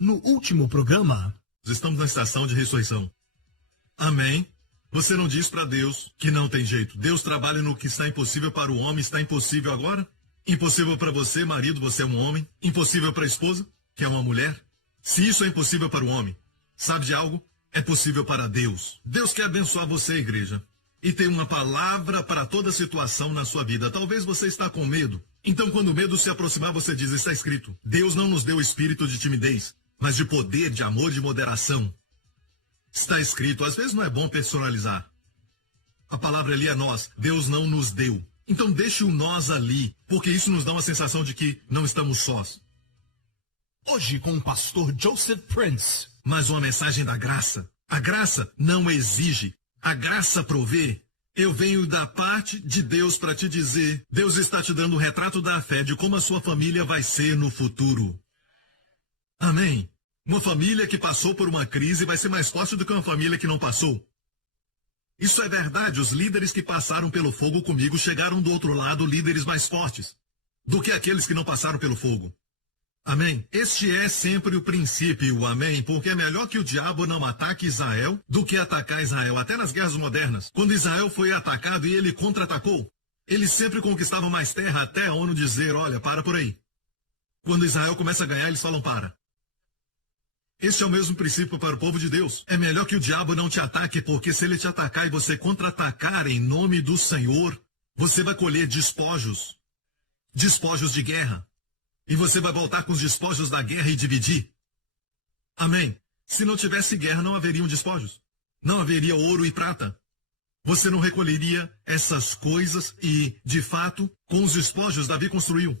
No último programa, estamos na estação de ressurreição. Amém? Você não diz para Deus que não tem jeito. Deus trabalha no que está impossível para o homem. Está impossível agora? Impossível para você, marido, você é um homem. Impossível para a esposa, que é uma mulher. Se isso é impossível para o homem, sabe de algo? É possível para Deus. Deus quer abençoar você, igreja. E tem uma palavra para toda situação na sua vida. Talvez você está com medo. Então, quando o medo se aproximar, você diz, está escrito, Deus não nos deu espírito de timidez, mas de poder, de amor, de moderação. Está escrito, às vezes não é bom personalizar. A palavra ali é nós, Deus não nos deu. Então deixe o nós ali, porque isso nos dá uma sensação de que não estamos sós. hoje com o pastor Joseph Prince. Mas uma mensagem da graça. A graça não exige, a graça provê. Eu venho da parte de Deus para te dizer, Deus está te dando um retrato da fé de como a sua família vai ser no futuro. Amém. Uma família que passou por uma crise vai ser mais forte do que uma família que não passou. Isso é verdade, os líderes que passaram pelo fogo comigo chegaram do outro lado líderes mais fortes do que aqueles que não passaram pelo fogo. Amém? Este é sempre o princípio, amém? Porque é melhor que o diabo não ataque Israel do que atacar Israel. Até nas guerras modernas, quando Israel foi atacado e ele contra-atacou, ele sempre conquistava mais terra até a ONU dizer, olha, para por aí. Quando Israel começa a ganhar, eles falam, para. Este é o mesmo princípio para o povo de Deus. É melhor que o diabo não te ataque, porque se ele te atacar e você contra-atacar em nome do Senhor, você vai colher despojos. Despojos de guerra. E você vai voltar com os despojos da guerra e dividir. Amém. Se não tivesse guerra, não haveriam despojos. Não haveria ouro e prata. Você não recolheria essas coisas e, de fato, com os despojos, Davi construiu.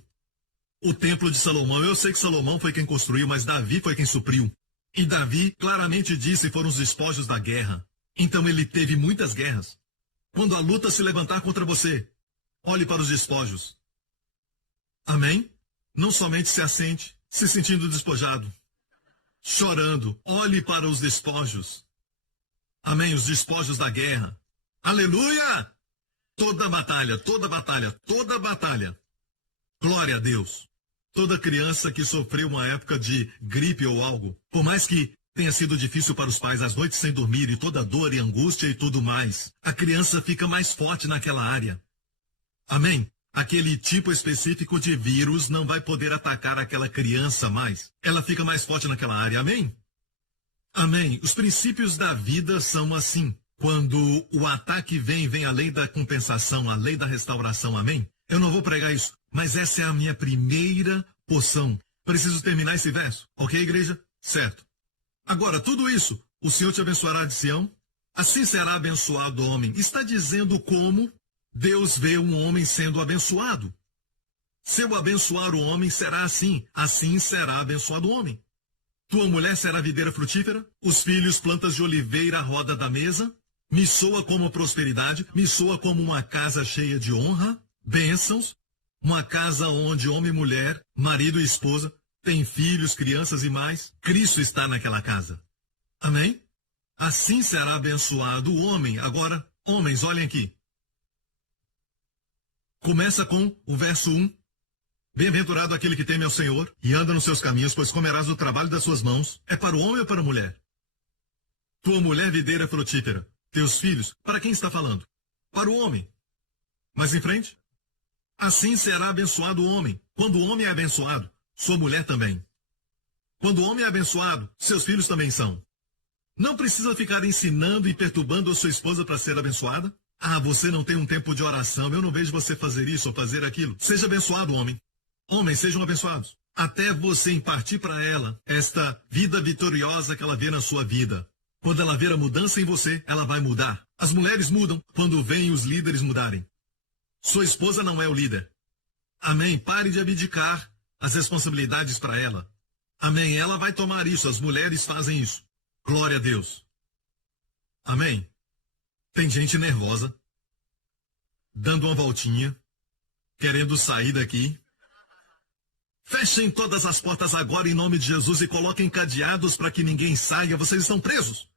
O templo de Salomão, eu sei que Salomão foi quem construiu, mas Davi foi quem supriu. E Davi claramente disse foram os despojos da guerra. Então ele teve muitas guerras. Quando a luta se levantar contra você, olhe para os despojos. Amém? Não somente se assente, se sentindo despojado, chorando, olhe para os despojos. Amém? Os despojos da guerra. Aleluia! Toda batalha, toda batalha, toda batalha. Glória a Deus. Toda criança que sofreu uma época de gripe ou algo, por mais que tenha sido difícil para os pais, as noites sem dormir e toda dor e angústia e tudo mais, a criança fica mais forte naquela área. Amém? Aquele tipo específico de vírus não vai poder atacar aquela criança mais. Ela fica mais forte naquela área. Amém? Amém. Os princípios da vida são assim. Quando o ataque vem a lei da compensação, a lei da restauração. Amém? Eu não vou pregar isso, mas essa é a minha primeira porção. Preciso terminar esse verso. Ok, igreja? Certo. Agora, tudo isso, o Senhor te abençoará de Sião. Assim será abençoado o homem. Está dizendo como Deus vê um homem sendo abençoado. Se eu abençoar o homem, será assim. Assim será abençoado o homem. Tua mulher será videira frutífera, os filhos plantas de oliveira à roda da mesa. Me soa como prosperidade, me soa como uma casa cheia de honra, bênçãos, uma casa onde homem e mulher, marido e esposa, têm filhos, crianças e mais. Cristo está naquela casa. Amém? Assim será abençoado o homem. Agora, homens, olhem aqui. Começa com o verso 1. Bem-aventurado aquele que teme ao Senhor e anda nos seus caminhos, pois comerás do trabalho das suas mãos. É para o homem ou para a mulher? Tua mulher videira frutífera. Teus filhos, para quem está falando? Para o homem. Mais em frente. Assim será abençoado o homem. Quando o homem é abençoado, sua mulher também. Quando o homem é abençoado, seus filhos também são. Não precisa ficar ensinando e perturbando a sua esposa para ser abençoada. Ah, você não tem um tempo de oração, eu não vejo você fazer isso ou fazer aquilo. Seja abençoado, homem. Homens, sejam abençoados. Até você impartir para ela esta vida vitoriosa que ela vê na sua vida. Quando ela ver a mudança em você, ela vai mudar. As mulheres mudam quando veem os líderes mudarem. Sua esposa não é o líder. Amém. Pare de abdicar as responsabilidades para ela. Amém. Ela vai tomar isso. As mulheres fazem isso. Glória a Deus. Amém. Tem gente nervosa, dando uma voltinha, querendo sair daqui. Fechem todas as portas agora em nome de Jesus e coloquem cadeados para que ninguém saia. Vocês estão presos.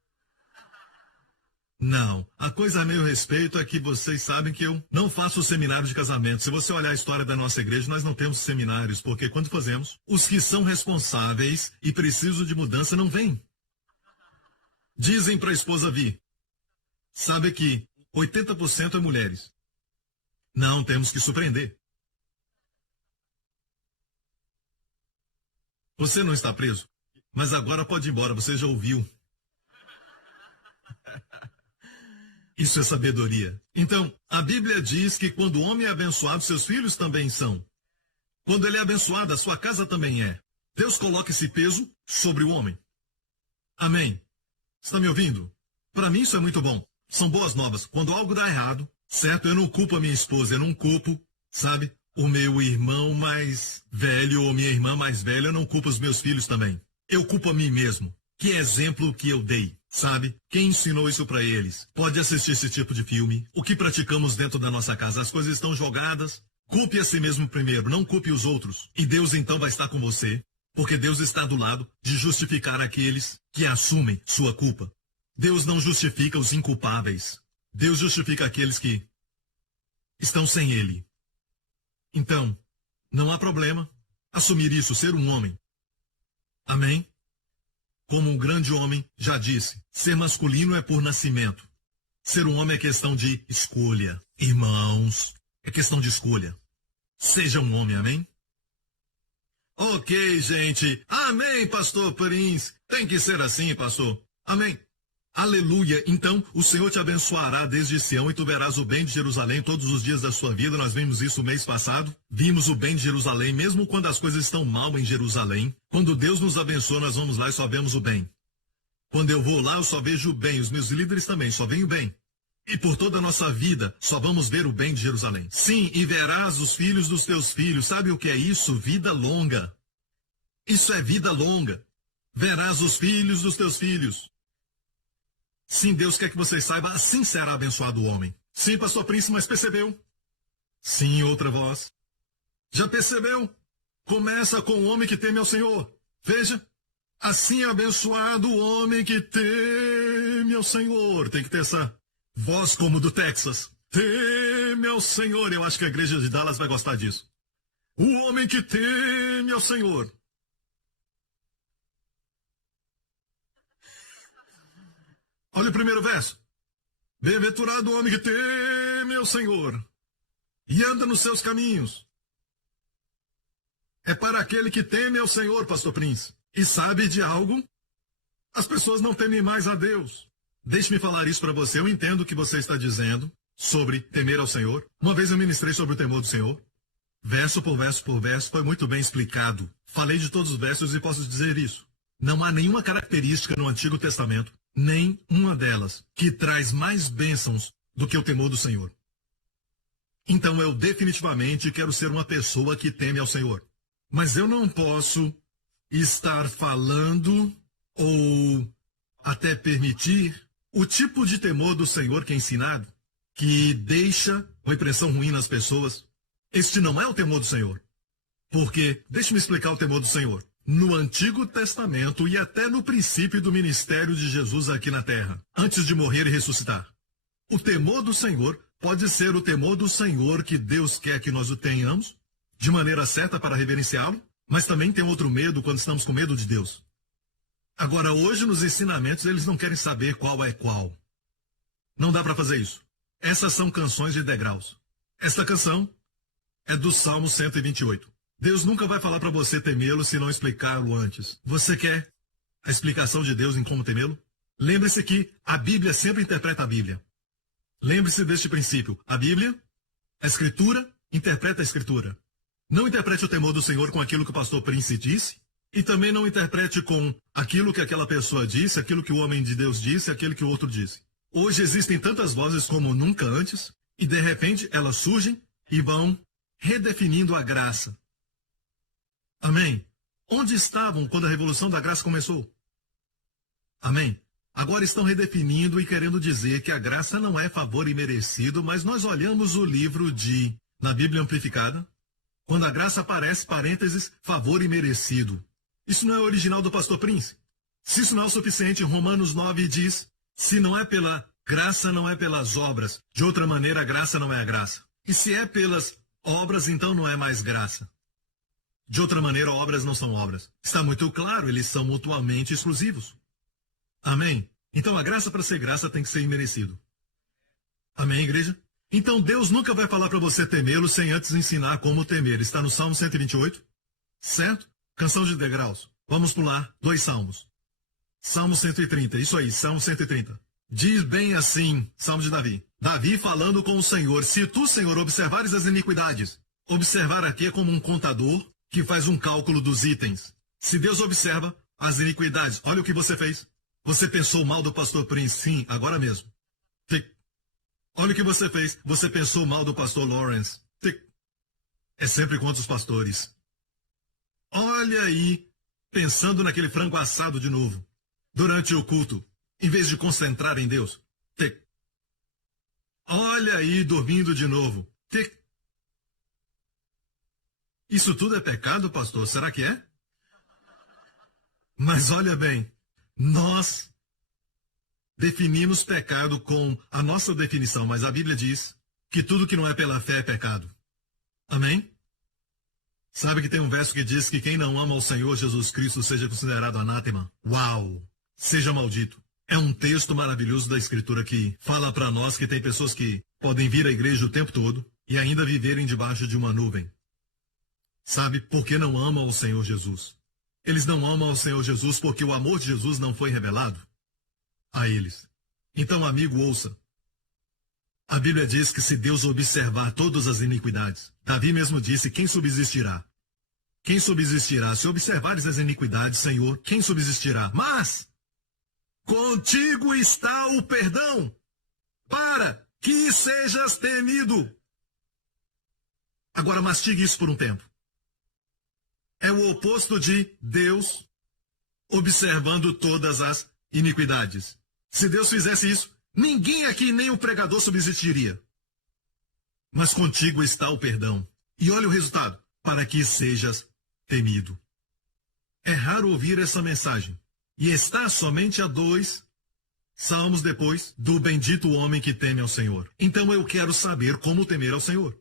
Não, a coisa a meu respeito é que vocês sabem que eu não faço seminário de casamento. Se você olhar a história da nossa igreja, nós não temos seminários, porque quando fazemos, os que são responsáveis e precisam de mudança não vêm. Dizem para a esposa vir, sabe que 80% é mulheres. Não, temos que surpreender. Você não está preso, mas agora pode ir embora, você já ouviu. Isso é sabedoria. Então, a Bíblia diz que quando o homem é abençoado, seus filhos também são. Quando ele é abençoado, a sua casa também é. Deus coloca esse peso sobre o homem. Amém. Está me ouvindo? Para mim isso é muito bom. São boas novas. Quando algo dá errado, certo? Eu não culpo a minha esposa, eu não culpo, sabe, o meu irmão mais velho ou minha irmã mais velha, eu não culpo os meus filhos também. Eu culpo a mim mesmo. Que exemplo que eu dei, sabe? Quem ensinou isso para eles? Pode assistir esse tipo de filme. O que praticamos dentro da nossa casa? As coisas estão jogadas. Culpe a si mesmo primeiro, não culpe os outros. E Deus então vai estar com você, porque Deus está do lado de justificar aqueles que assumem sua culpa. Deus não justifica os inculpáveis. Deus justifica aqueles que estão sem Ele. Então, não há problema assumir isso, ser um homem. Amém? Como um grande homem já disse, ser masculino é por nascimento. Ser um homem é questão de escolha. Irmãos, é questão de escolha. Seja um homem, amém? Ok, gente. Amém, pastor Prince. Tem que ser assim, pastor. Amém. Aleluia. Então, o Senhor te abençoará desde Sião e tu verás o bem de Jerusalém todos os dias da sua vida. Nós vimos isso mês passado. Vimos o bem de Jerusalém, mesmo quando as coisas estão mal em Jerusalém. Quando Deus nos abençoa, nós vamos lá e só vemos o bem. Quando eu vou lá, eu só vejo o bem. Os meus líderes também, só veem o bem. E por toda a nossa vida, só vamos ver o bem de Jerusalém. Sim, e verás os filhos dos teus filhos. Sabe o que é isso? Vida longa. Isso é vida longa. Verás os filhos dos teus filhos. Sim, Deus quer que você saiba, assim será abençoado o homem. Sim, pastor Príncipe, mas percebeu? Sim, outra voz. Já percebeu? Começa com o homem que teme ao Senhor. Veja, assim é abençoado o homem que teme ao Senhor. Tem que ter essa voz como do Texas. Teme ao Senhor. Eu acho que a igreja de Dallas vai gostar disso. O homem que teme ao Senhor. Olha o primeiro verso. Bem-aventurado o homem que teme ao Senhor e anda nos seus caminhos. É para aquele que teme ao Senhor, pastor Prince, e sabe de algo. As pessoas não temem mais a Deus. Deixe-me falar isso para você. Eu entendo o que você está dizendo sobre temer ao Senhor. Uma vez eu ministrei sobre o temor do Senhor. Verso por verso por verso, foi muito bem explicado. Falei de todos os versos e posso dizer isso. Não há nenhuma característica no Antigo Testamento, nem uma delas, que traz mais bênçãos do que o temor do Senhor. Então eu definitivamente quero ser uma pessoa que teme ao Senhor. Mas eu não posso estar falando ou até permitir o tipo de temor do Senhor que é ensinado, que deixa uma impressão ruim nas pessoas. Este não é o temor do Senhor. Porque, deixe-me explicar o temor do Senhor. No Antigo Testamento e até no princípio do ministério de Jesus aqui na terra, antes de morrer e ressuscitar. O temor do Senhor pode ser o temor do Senhor que Deus quer que nós o tenhamos, de maneira certa para reverenciá-lo, mas também tem outro medo quando estamos com medo de Deus. Agora, hoje nos ensinamentos eles não querem saber qual é qual. Não dá para fazer isso. Essas são canções de degraus. Esta canção é do Salmo 128. Deus nunca vai falar para você temê-lo se não explicá-lo antes. Você quer a explicação de Deus em como temê-lo? Lembre-se que a Bíblia sempre interpreta a Bíblia. Lembre-se deste princípio. A Bíblia, a Escritura, interpreta a Escritura. Não interprete o temor do Senhor com aquilo que o pastor Prince disse, e também não interprete com aquilo que aquela pessoa disse, aquilo que o homem de Deus disse, aquilo que o outro disse. Hoje existem tantas vozes como nunca antes, e de repente elas surgem e vão redefinindo a graça. Amém? Onde estavam quando a Revolução da Graça começou? Amém? Agora estão redefinindo e querendo dizer que a graça não é favor imerecido, mas nós olhamos o livro na Bíblia Amplificada, quando a graça aparece, parênteses, favor imerecido. Isso não é original do pastor Prince. Se isso não é o suficiente, Romanos 9 diz, se não é pela Graça não é pelas obras. De outra maneira, a graça não é a graça. E se é pelas obras, então não é mais graça. De outra maneira, obras não são obras. Está muito claro, eles são mutuamente exclusivos. Amém? Então a graça para ser graça tem que ser imerecido. Amém, igreja? Então Deus nunca vai falar para você temê-lo sem antes ensinar como temer. Está no Salmo 128, certo? Canção de degraus. Vamos pular 2 salmos. Salmo 130, isso aí, Salmo 130. Diz bem assim, Salmo de Davi. Davi falando com o Senhor: se tu, Senhor, observares as iniquidades. Observar aqui é como um contador que faz um cálculo dos itens. Se Deus observa as iniquidades, olha o que você fez. Você pensou mal do pastor Prince, sim, agora mesmo. Tic. Olha o que você fez. Você pensou mal do pastor Lawrence. Tic. É sempre contra os pastores. Olha aí, pensando naquele frango assado de novo, durante o culto, em vez de concentrar em Deus. Tic. Olha aí, dormindo de novo. Tic. Isso tudo é pecado, pastor? Será que é? Mas olha bem, nós definimos pecado com a nossa definição, mas a Bíblia diz que tudo que não é pela fé é pecado. Amém? Sabe que tem um verso que diz que quem não ama o Senhor Jesus Cristo seja considerado anátema? Uau! Seja maldito. É um texto maravilhoso da Escritura que fala para nós que tem pessoas que podem vir à igreja o tempo todo e ainda viverem debaixo de uma nuvem. Sabe, porque não amam o Senhor Jesus. Eles não amam o Senhor Jesus porque o amor de Jesus não foi revelado a eles. Então, amigo, ouça. A Bíblia diz que se Deus observar todas as iniquidades, Davi mesmo disse, quem subsistirá? Quem subsistirá? Se observares as iniquidades, Senhor, quem subsistirá? Mas contigo está o perdão, para que sejas temido. Agora mastigue isso por um tempo. É o oposto de Deus observando todas as iniquidades. Se Deus fizesse isso, ninguém aqui, nem o pregador, subsistiria. Mas contigo está o perdão. E olha o resultado, para que sejas temido. É raro ouvir essa mensagem. E está somente a 2 salmos depois do bendito homem que teme ao Senhor. Então eu quero saber como temer ao Senhor.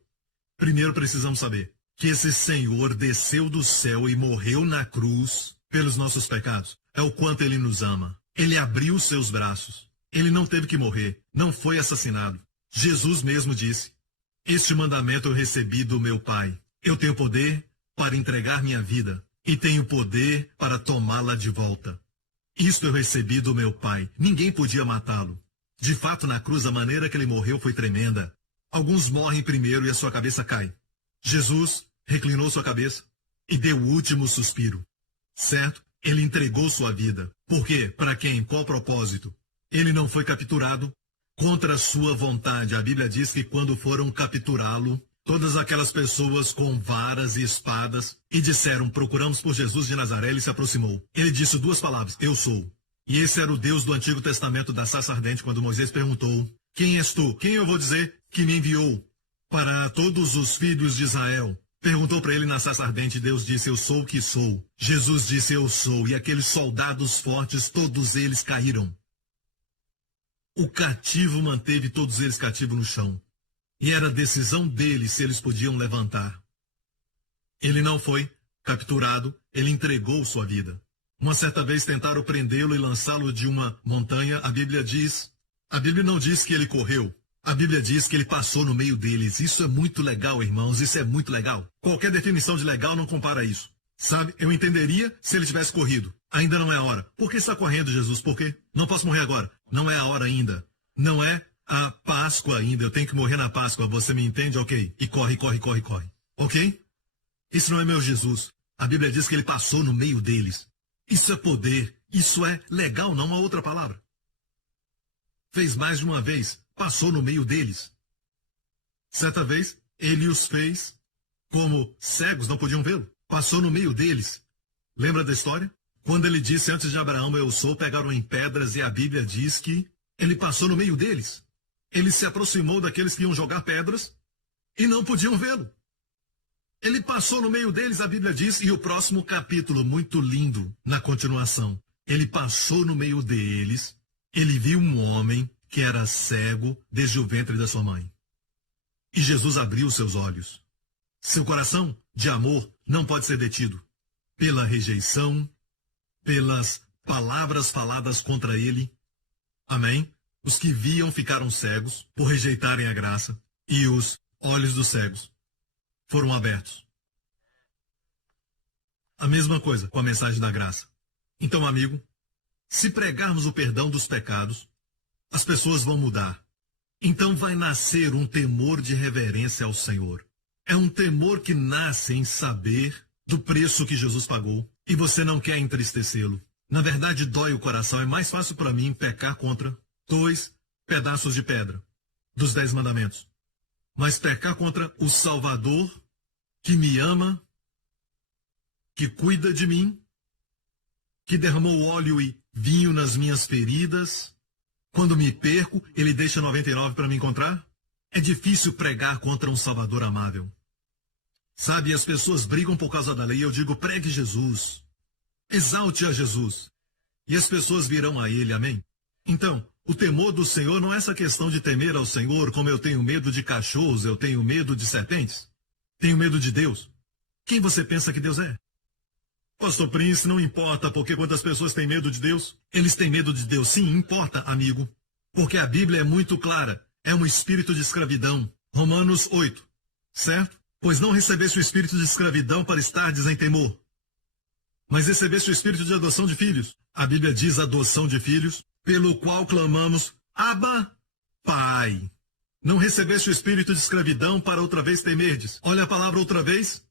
Primeiro precisamos saber que esse Senhor desceu do céu e morreu na cruz pelos nossos pecados. É o quanto Ele nos ama. Ele abriu os seus braços. Ele não teve que morrer, não foi assassinado. Jesus mesmo disse, este mandamento eu recebi do meu Pai. Eu tenho poder para entregar minha vida e tenho poder para tomá-la de volta. Isto eu recebi do meu Pai. Ninguém podia matá-lo. De fato, na cruz, a maneira que ele morreu foi tremenda. Alguns morrem primeiro e a sua cabeça cai. Jesus reclinou sua cabeça e deu o último suspiro. Certo? Ele entregou sua vida. Por quê? Para quem? Qual propósito? Ele não foi capturado contra a sua vontade. A Bíblia diz que quando foram capturá-lo, todas aquelas pessoas com varas e espadas e disseram, procuramos por Jesus de Nazaré, ele se aproximou. Ele disse 2 palavras, eu sou. E esse era o Deus do Antigo Testamento da sarça ardente, quando Moisés perguntou, quem és tu? Quem eu vou dizer que me enviou para todos os filhos de Israel? Perguntou para ele na sarça ardente, Deus disse, eu sou o que sou. Jesus disse, eu sou. E aqueles soldados fortes, todos eles caíram. O cativo manteve todos eles cativos no chão. E era decisão deles se eles podiam levantar. Ele não foi capturado, ele entregou sua vida. Uma certa vez tentaram prendê-lo e lançá-lo de uma montanha. A Bíblia não diz que ele correu. A Bíblia diz que ele passou no meio deles. Isso é muito legal, irmãos, isso é muito legal. Qualquer definição de legal não compara isso. Sabe, eu entenderia se ele tivesse corrido. Ainda não é a hora. Por que está correndo, Jesus? Por quê? Não posso morrer agora. Não é a hora ainda. Não é a Páscoa ainda. Eu tenho que morrer na Páscoa. Você me entende? Ok. E corre. Ok? Isso não é meu Jesus. A Bíblia diz que ele passou no meio deles. Isso é poder. Isso é legal, não há outra palavra. Fez mais de uma vez. Passou no meio deles. Certa vez, ele os fez como cegos, não podiam vê-lo. Passou no meio deles. Lembra da história? Quando ele disse antes de Abraão, eu sou, pegaram em pedras e a Bíblia diz que ele passou no meio deles. Ele se aproximou daqueles que iam jogar pedras e não podiam vê-lo. Ele passou no meio deles, a Bíblia diz, e o próximo capítulo, muito lindo, na continuação. Ele passou no meio deles, ele viu um homem que era cego desde o ventre da sua mãe. E Jesus abriu seus olhos. Seu coração de amor não pode ser detido pela rejeição, pelas palavras faladas contra ele. Amém? Os que viam ficaram cegos por rejeitarem a graça, e os olhos dos cegos foram abertos. A mesma coisa com a mensagem da graça. Então, amigo, se pregarmos o perdão dos pecados, as pessoas vão mudar. Então vai nascer um temor de reverência ao Senhor. É um temor que nasce em saber do preço que Jesus pagou, e você não quer entristecê-lo. Na verdade, dói o coração. É mais fácil para mim pecar contra 2 pedaços de pedra dos 10 mandamentos. Mas pecar contra o Salvador, que me ama, que cuida de mim, que derramou óleo e vinho nas minhas feridas. Quando me perco, ele deixa 99 para me encontrar. É difícil pregar contra um Salvador amável. Sabe, as pessoas brigam por causa da lei. Eu digo, pregue Jesus. Exalte a Jesus. E as pessoas virão a ele, amém? Então, o temor do Senhor não é essa questão de temer ao Senhor, como eu tenho medo de cachorros, eu tenho medo de serpentes. Tenho medo de Deus. Quem você pensa que Deus é? Pastor Prince, não importa porque quantas pessoas têm medo de Deus. Eles têm medo de Deus. Sim, importa, amigo. Porque a Bíblia é muito clara. É um espírito de escravidão. Romanos 8. Certo? Pois não recebeste o espírito de escravidão para estardes em temor, mas recebeste o espírito de adoção de filhos. A Bíblia diz adoção de filhos, pelo qual clamamos, Abba, Pai. Não recebeste o espírito de escravidão para outra vez temerdes. Olha a palavra outra vez.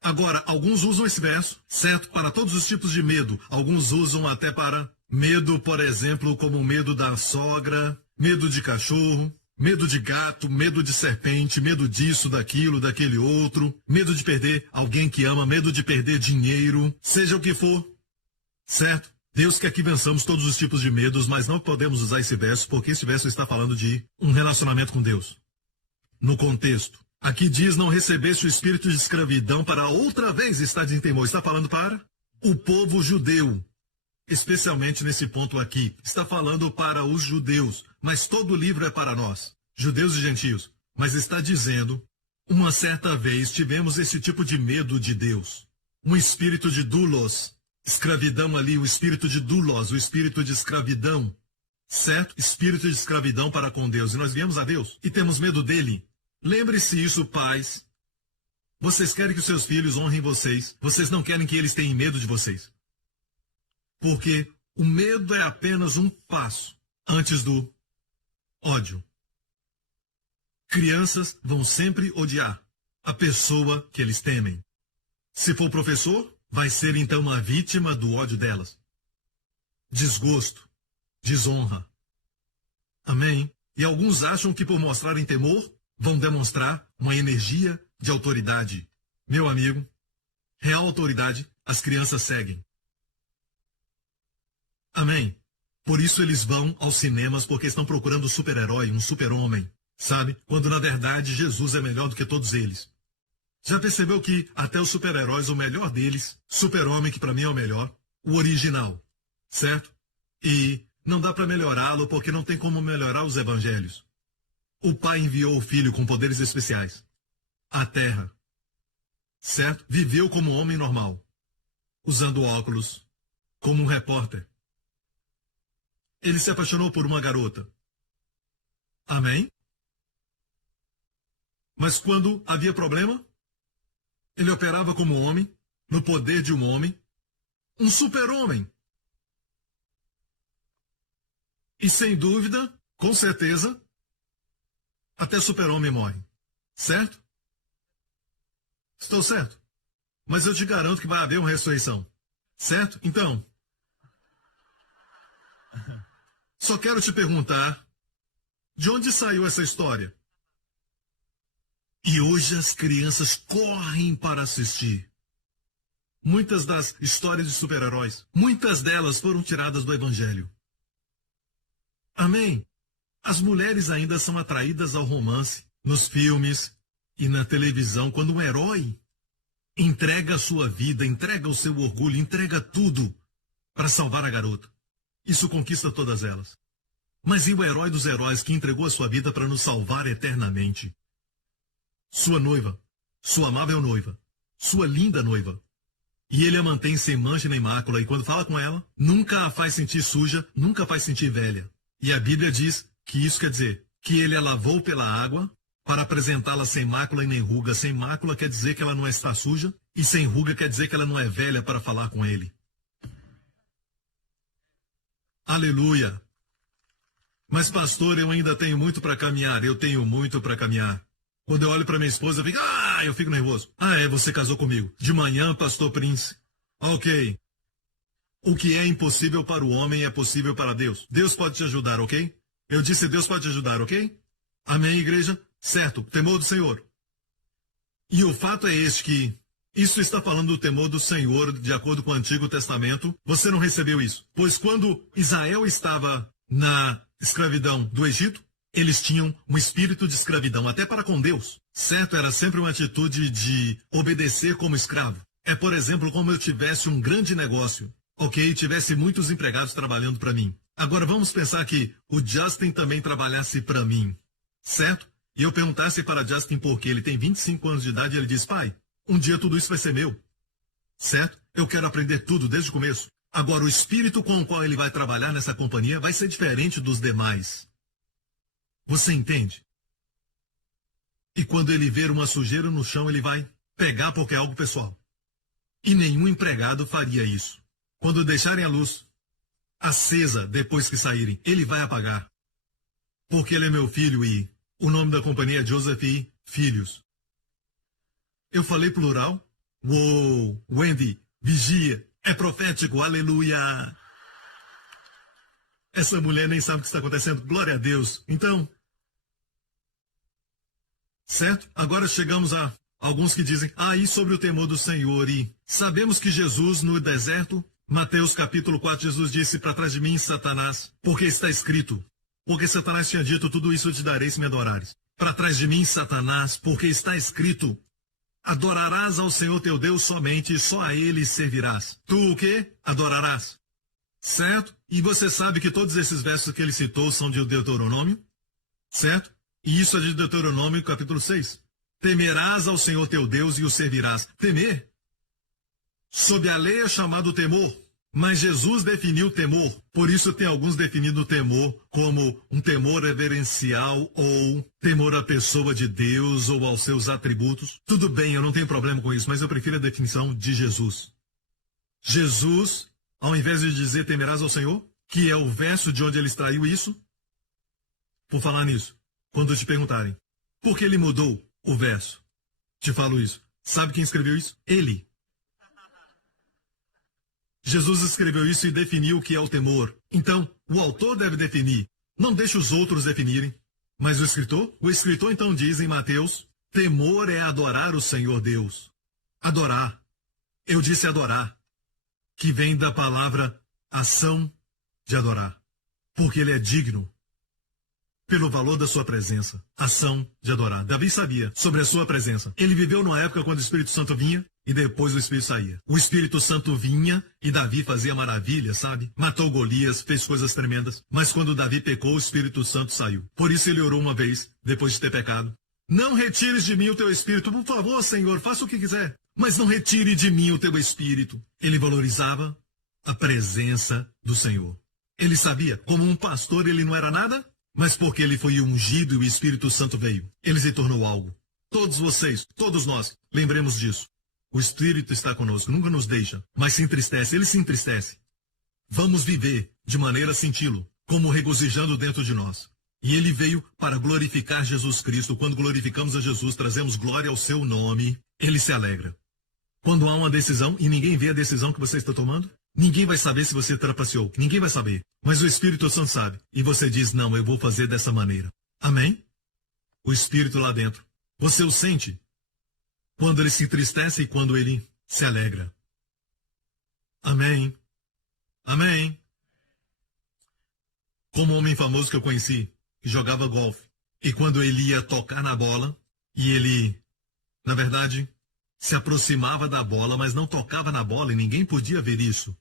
Agora, alguns usam esse verso, certo, para todos os tipos de medo. Alguns usam até para medo, por exemplo, como medo da sogra, medo de cachorro, medo de gato, medo de serpente, medo disso, daquilo, daquele outro, medo de perder alguém que ama, medo de perder dinheiro, seja o que for, certo? Deus quer que vençamos todos os tipos de medos, mas não podemos usar esse verso, porque esse verso está falando de um relacionamento com Deus. No contexto, aqui diz, não recebeste o espírito de escravidão para outra vez estar em temor. Está falando para o povo judeu. Especialmente nesse ponto aqui, está falando para os judeus, mas todo o livro é para nós, judeus e gentios. Mas está dizendo, uma certa vez tivemos esse tipo de medo de Deus, um espírito de doulos, escravidão ali, o espírito de doulos, o espírito de escravidão, certo? Espírito de escravidão para com Deus, e nós viemos a Deus, e temos medo dele. Lembre-se isso, pais. Vocês querem que os seus filhos honrem vocês, vocês não querem que eles tenham medo de vocês. Porque o medo é apenas um passo antes do ódio. Crianças vão sempre odiar a pessoa que eles temem. Se for professor, vai ser então uma vítima do ódio delas. Desgosto, desonra. Amém? E alguns acham que por mostrarem temor, vão demonstrar uma energia de autoridade. Meu amigo, real autoridade as crianças seguem. Amém. Por isso eles vão aos cinemas, porque estão procurando um super-herói, um super-homem, sabe? Quando na verdade Jesus é melhor do que todos eles. Já percebeu que até os super-heróis, o melhor deles, super-homem, que para mim é o melhor, o original, certo? E não dá para melhorá-lo porque não tem como melhorar os evangelhos. O Pai enviou o Filho com poderes especiais à Terra, certo? Viveu como um homem normal, usando óculos, como um repórter. Ele se apaixonou por uma garota. Amém? Mas quando havia problema, ele operava como homem, no poder de um homem, um super-homem. E sem dúvida, com certeza, até super-homem morre. Certo? Estou certo. Mas eu te garanto que vai haver uma ressurreição. Certo? Então, só quero te perguntar, de onde saiu essa história? E hoje as crianças correm para assistir. Muitas das histórias de super-heróis, muitas delas foram tiradas do Evangelho. Amém? As mulheres ainda são atraídas ao romance, nos filmes e na televisão, quando um herói entrega a sua vida, entrega o seu orgulho, entrega tudo para salvar a garota. Isso conquista todas elas. Mas e o herói dos heróis que entregou a sua vida para nos salvar eternamente? Sua noiva, sua amável noiva, sua linda noiva. E ele a mantém sem mancha nem mácula, e quando fala com ela, nunca a faz sentir suja, nunca a faz sentir velha. E a Bíblia diz que isso quer dizer que ele a lavou pela água para apresentá-la sem mácula e nem ruga. Sem mácula quer dizer que ela não está suja, e sem ruga quer dizer que ela não é velha para falar com ele. Aleluia! Mas pastor, eu ainda tenho muito para caminhar, eu tenho muito para caminhar. Quando eu olho para minha esposa, eu fico nervoso. Você casou comigo. De manhã, pastor Prince. Ok. O que é impossível para o homem é possível para Deus. Deus pode te ajudar, ok? Eu disse Deus pode te ajudar, ok? Amém, igreja? Certo, temor do Senhor. E o fato é este que isso está falando do temor do Senhor, de acordo com o Antigo Testamento. Você não recebeu isso. Pois quando Israel estava na escravidão do Egito, eles tinham um espírito de escravidão, até para com Deus. Certo? Era sempre uma atitude de obedecer como escravo. É, por exemplo, como eu tivesse um grande negócio, ok? Tivesse muitos empregados trabalhando para mim. Agora vamos pensar que o Justin também trabalhasse para mim, certo? E eu perguntasse para Justin por quê. Ele tem 25 anos de idade e ele diz, pai, um dia tudo isso vai ser meu, certo? Eu quero aprender tudo desde o começo. Agora, o espírito com o qual ele vai trabalhar nessa companhia vai ser diferente dos demais. Você entende? E quando ele ver uma sujeira no chão, ele vai pegar porque é algo pessoal. E nenhum empregado faria isso. Quando deixarem a luz acesa depois que saírem, ele vai apagar. Porque ele é meu filho e o nome da companhia é Joseph e Filhos. Eu falei plural? Uou, Wendy, vigia, é profético, aleluia! Essa mulher nem sabe o que está acontecendo. Glória a Deus. Então, certo? Agora chegamos a alguns que dizem, e sobre o temor do Senhor. E sabemos que Jesus no deserto, Mateus capítulo 4, Jesus disse, para trás de mim, Satanás, porque está escrito. Porque Satanás tinha dito, tudo isso eu te darei se me adorares. Para trás de mim, Satanás, porque está escrito, adorarás ao Senhor teu Deus somente, e só a ele servirás. Tu o quê? Adorarás. Certo? E você sabe que todos esses versos que ele citou são de Deuteronômio, certo? E isso é de Deuteronômio capítulo 6. Temerás ao Senhor teu Deus e o servirás. Temer? Sob a lei é chamado temor, mas Jesus definiu temor. Por isso tem alguns definindo o temor como um temor reverencial ou temor à pessoa de Deus ou aos seus atributos. Tudo bem, eu não tenho problema com isso, mas eu prefiro a definição de Jesus. Jesus, ao invés de dizer temerás ao Senhor, que é o verso de onde ele extraiu isso, por falar nisso, quando te perguntarem, por que ele mudou o verso? Te falo isso. Sabe quem escreveu isso? Ele. Jesus escreveu isso e definiu o que é o temor. Então, o autor deve definir. Não deixe os outros definirem. Mas o escritor? O escritor então diz em Mateus, temor é adorar o Senhor Deus. Adorar. Eu disse adorar, que vem da palavra ação de adorar. Porque ele é digno. Pelo valor da sua presença. Ação de adorar. Davi sabia sobre a sua presença. Ele viveu numa época quando o Espírito Santo vinha e depois o Espírito saía. O Espírito Santo vinha e Davi fazia maravilhas, sabe? Matou Golias, fez coisas tremendas. Mas quando Davi pecou, o Espírito Santo saiu. Por isso ele orou uma vez, depois de ter pecado. Não retires de mim o teu Espírito. Por favor, Senhor, faça o que quiser. Mas não retire de mim o teu Espírito. Ele valorizava a presença do Senhor. Ele sabia, como um pastor ele não era nada, mas porque ele foi ungido e o Espírito Santo veio, ele se tornou algo. Todos vocês, todos nós, lembremos disso. O Espírito está conosco, nunca nos deixa, mas se entristece, ele se entristece. Vamos viver de maneira a senti-lo, como regozijando dentro de nós. E ele veio para glorificar Jesus Cristo. Quando glorificamos a Jesus, trazemos glória ao seu nome, ele se alegra. Quando há uma decisão e ninguém vê a decisão que você está tomando, ninguém vai saber se você trapaceou. Ninguém vai saber. Mas o Espírito Santo sabe. E você diz, não, eu vou fazer dessa maneira. Amém? O Espírito lá dentro. Você o sente quando ele se entristece e quando ele se alegra. Amém? Amém? Como um homem famoso que eu conheci, que jogava golfe. E quando ele ia tocar na bola, e ele, na verdade, se aproximava da bola, mas não tocava na bola e ninguém podia ver isso.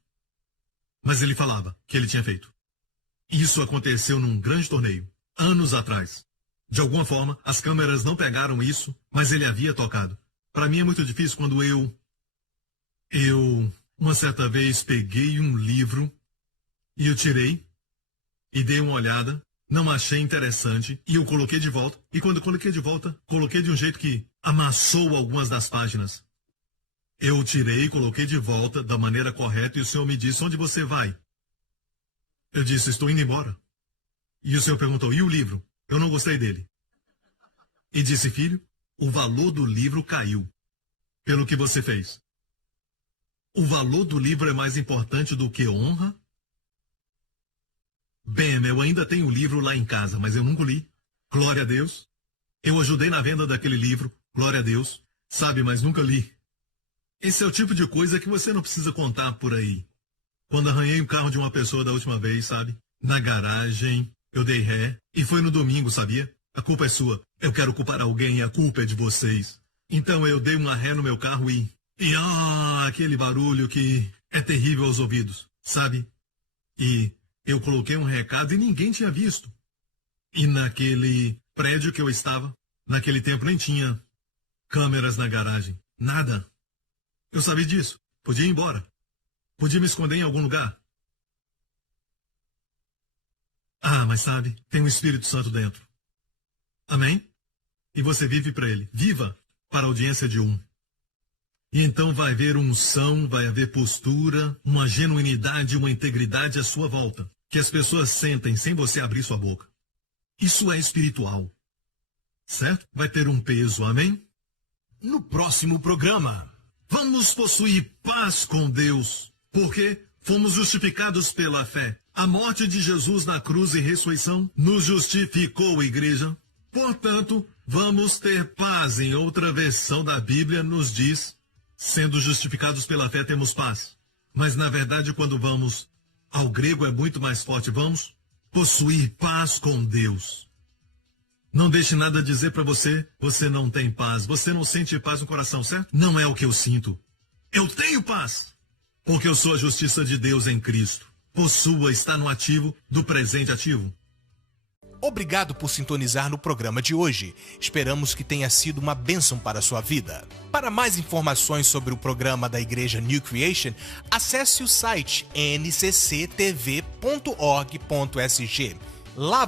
Mas ele falava que ele tinha feito. Isso aconteceu num grande torneio, anos atrás. De alguma forma, as câmeras não pegaram isso, mas ele havia tocado. Para mim é muito difícil quando eu, uma certa vez, peguei um livro e eu tirei e dei uma olhada, não achei interessante e eu coloquei de volta. E quando eu coloquei de volta, coloquei de um jeito que amassou algumas das páginas. Eu tirei e coloquei de volta da maneira correta e o senhor me disse, onde você vai? Eu disse, estou indo embora. E o senhor perguntou, e o livro? Eu não gostei dele. E disse, filho, o valor do livro caiu pelo que você fez. O valor do livro é mais importante do que honra? Bem, eu ainda tenho o livro lá em casa, mas eu nunca li. Glória a Deus. Eu ajudei na venda daquele livro, glória a Deus. Sabe, mas nunca li. Esse é o tipo de coisa que você não precisa contar por aí. Quando arranhei o carro de uma pessoa da última vez, sabe? Na garagem, eu dei ré. E foi no domingo, sabia? A culpa é sua. Eu quero culpar alguém e a culpa é de vocês. Então eu dei uma ré no meu carro e aquele barulho que é terrível aos ouvidos, sabe? E eu coloquei um recado e ninguém tinha visto. E naquele prédio que eu estava, naquele tempo nem tinha câmeras na garagem. Nada. Eu sabia disso. Podia ir embora. Podia me esconder em algum lugar. Mas sabe, tem um Espírito Santo dentro. Amém? E você vive para ele. Viva para a audiência de um. E então vai haver unção, vai haver postura, uma genuinidade, uma integridade à sua volta. Que as pessoas sentem sem você abrir sua boca. Isso é espiritual. Certo? Vai ter um peso, amém? No próximo programa, vamos possuir paz com Deus, porque fomos justificados pela fé. A morte de Jesus na cruz e ressurreição nos justificou, igreja. Portanto, vamos ter paz. Em outra versão da Bíblia nos diz, sendo justificados pela fé temos paz. Mas na verdade, quando vamos ao grego é muito mais forte. Vamos possuir paz com Deus. Não deixe nada dizer para você, você não tem paz. Você não sente paz no coração, certo? Não é o que eu sinto. Eu tenho paz, porque eu sou a justiça de Deus em Cristo. Possua, está no ativo do presente ativo. Obrigado por sintonizar no programa de hoje. Esperamos que tenha sido uma bênção para a sua vida. Para mais informações sobre o programa da Igreja New Creation, acesse o site ncctv.org.sg. Lá